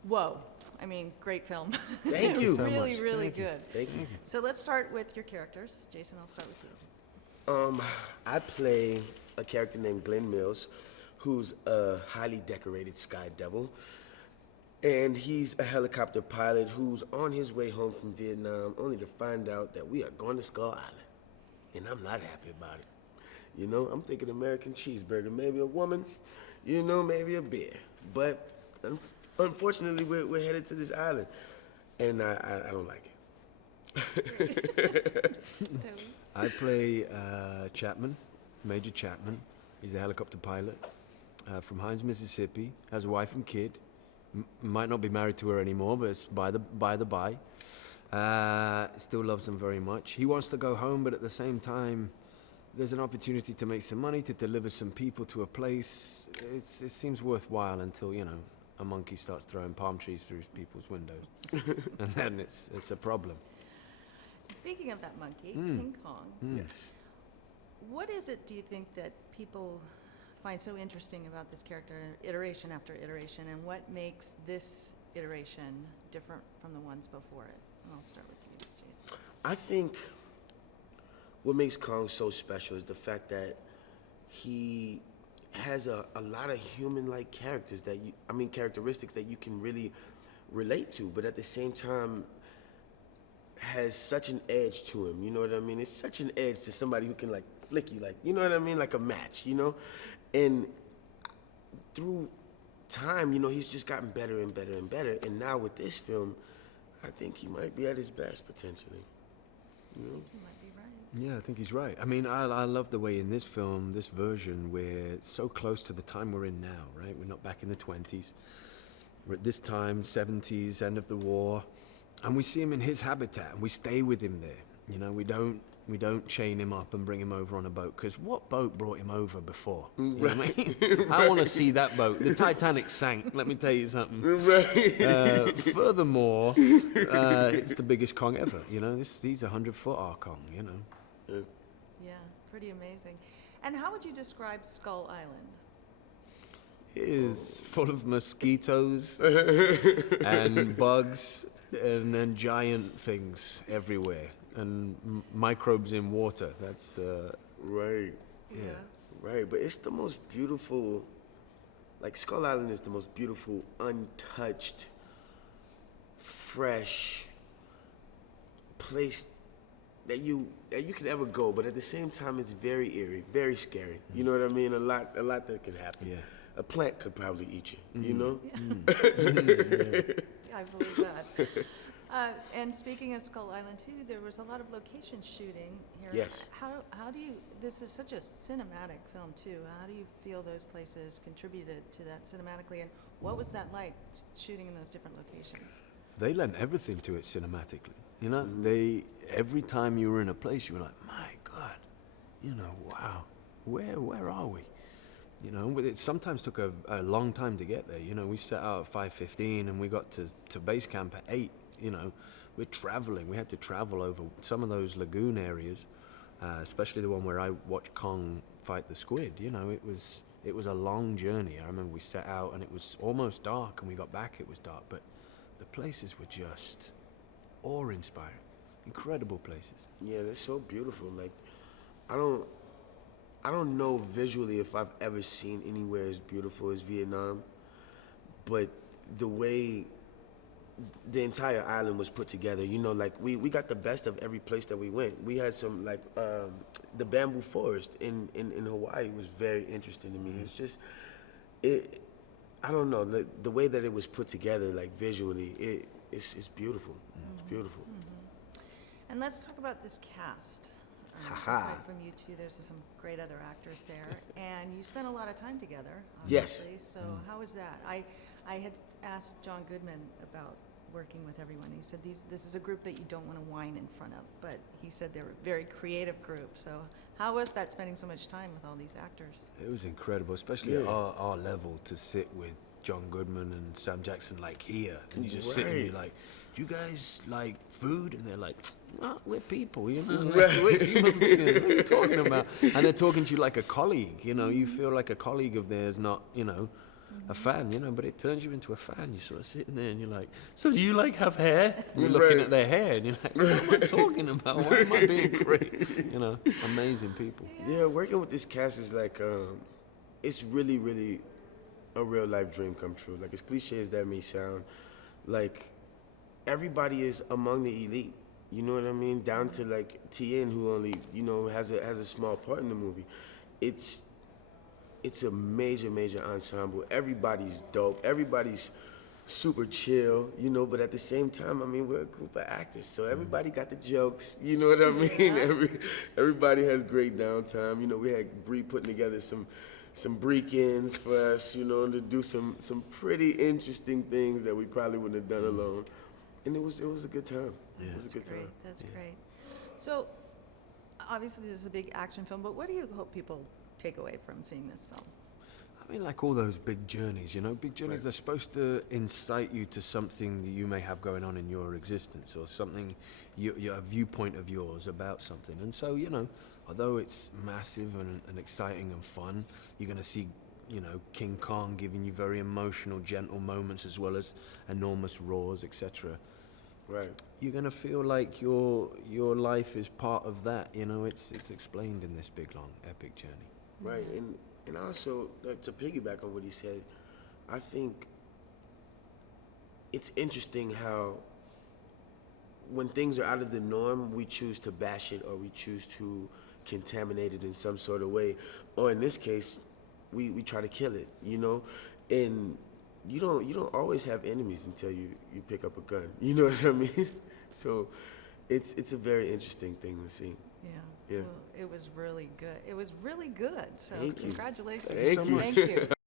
Whoa. I mean, great film. Thank you. So really, much. really Thank you. good. Thank you. So let's start with your characters. Jason, I'll start with you. I play a character named Glenn Mills, who's a highly decorated sky devil. And he's a helicopter pilot who's on his way home from Vietnam, only to find out that we are going to Skull Island. And I'm not happy about it. You know, I'm thinking American cheeseburger, maybe a woman, you know, maybe a beer. But unfortunately, we're headed to this island. And I don't like it. Toby? I play Chapman, Major Chapman. He's a helicopter pilot from Hines, Mississippi. Has a wife and kid. Might not be married to her anymore, but it's by the by. Still loves them very much. He wants to go home, but at the same time, there's an opportunity to make some money, to deliver some people to a place. It seems worthwhile until, you know, a monkey starts throwing palm trees through people's windows. And then it's a problem. Speaking of that monkey, King Kong, Yes. what is it, do you think, that people find so interesting about this character, iteration after iteration, and what makes this iteration different from the ones before it? And I'll start with you, Jason. I think what makes Kong so special is the fact that he has a lot of human-like characteristics that you can really relate to, but at the same time has such an edge to him, you know what I mean? It's such an edge to somebody who can like flick you, like, you know what I mean? Like a match, you know? And through time, you know, he's just gotten better and better and better. And now with this film, I think he might be at his best potentially, you know? You might be right. Yeah, I think he's right. I mean, I love the way in this film, this version, we're so close to the time we're in now, right? We're not back in the 20s. We're at this time, 70s, end of the war, and we see him in his habitat, and we stay with him there. You know, we don't chain him up and bring him over on a boat, because what boat brought him over before? You know what I mean? I want to see that boat. The Titanic sank, let me tell you something. Furthermore, it's the biggest Kong ever, you know? He's a 100-foot our Kong, you know? Yeah, pretty amazing. And how would you describe Skull Island? It is full of mosquitoes and bugs and giant things everywhere. And microbes in water. That's Right. yeah. Right, but it's the most beautiful, like Skull Island is the most beautiful, untouched, fresh place that you could ever go, but at the same time it's very eerie, very scary. You know what I mean? A lot that could happen. Yeah. A plant could probably eat you, you know? I believe that. And speaking of Skull Island too, there was a lot of location shooting here. Yes. How do you, this is such a cinematic film too, how do you feel those places contributed to that cinematically, and what was that like, shooting in those different locations? They lent everything to it cinematically. You know, every time you were in a place, you were like, my God, you know, wow, where are we? You know, it sometimes took a long time to get there. You know, we set out at 5:15 and we got to base camp at 8. You know, we're traveling. We had to travel over some of those lagoon areas, especially the one where I watched Kong fight the squid. You know, it was a long journey. I remember we set out and it was almost dark, and we got back, it was dark. But the places were just awe-inspiring, incredible places. Yeah, they're so beautiful. Like, I don't know visually if I've ever seen anywhere as beautiful as Vietnam, but the way the entire island was put together, you know, like we got the best of every place that we went. We had some, like, the bamboo forest in Hawaii was very interesting to me. It's just, I don't know, the way that it was put together, like visually, it's beautiful. It's beautiful. And let's talk about this cast. Ha-ha. Aside from you two, there's some great other actors there, and you spent a lot of time together, Yes. obviously. So how was that? I had asked John Goodman about working with everyone. He said this is a group that you don't want to whine in front of, but he said they were a very creative group. So how was that, spending so much time with all these actors? It was incredible, especially at our level, to sit with John Goodman and Sam Jackson like here, and you just sit and you're like, do you guys like food? And they're like, well, we're people, you know, like, we're human beings. What are you talking about? And they're talking to you like a colleague, you know, you feel like a colleague of theirs, not, you know, a fan, you know, but it turns you into a fan. You're sort of sitting there and you're like, so do you like have hair? And you're looking at their hair and you're like, what am I talking about? Why am I being great? You know, amazing people. Yeah, working with this cast is like, it's really, really a real life dream come true. Like, as cliche as that may sound, like, everybody is among the elite. You know what I mean? Down to like Tian, who only, you know, has a small part in the movie. It's a major ensemble. Everybody's dope. Everybody's super chill, you know, but at the same time, I mean, we're a group of actors, so everybody got the jokes, you know what I mean? Everybody has great downtime. You know, we had Brie putting together some break-ins for us, you know, to do some pretty interesting things that we probably wouldn't have done alone. And it was a good time. Yeah. It was a good time. That's great. So, obviously, this is a big action film, but what do you hope people take away from seeing this film? I mean, like all those big journeys, you know, big journeys, Right. they're supposed to incite you to something that you may have going on in your existence, or something, a viewpoint of yours about something. And so, you know, although it's massive and exciting and fun, you're going to see, you know, King Kong giving you very emotional, gentle moments as well as enormous roars, etc. Right. You're going to feel like your life is part of that, you know, it's explained in this big, long, epic journey. Right, and also, to piggyback on what he said, I think it's interesting how when things are out of the norm, we choose to bash it or we choose to contaminate it in some sort of way. Or in this case, we try to kill it, you know? And you don't always have enemies until you pick up a gun, you know what I mean? So it's a very interesting thing to see. Yeah. Yeah. Well, it was really good. It was really good. So Thank you. congratulations. Thank you. Thank you.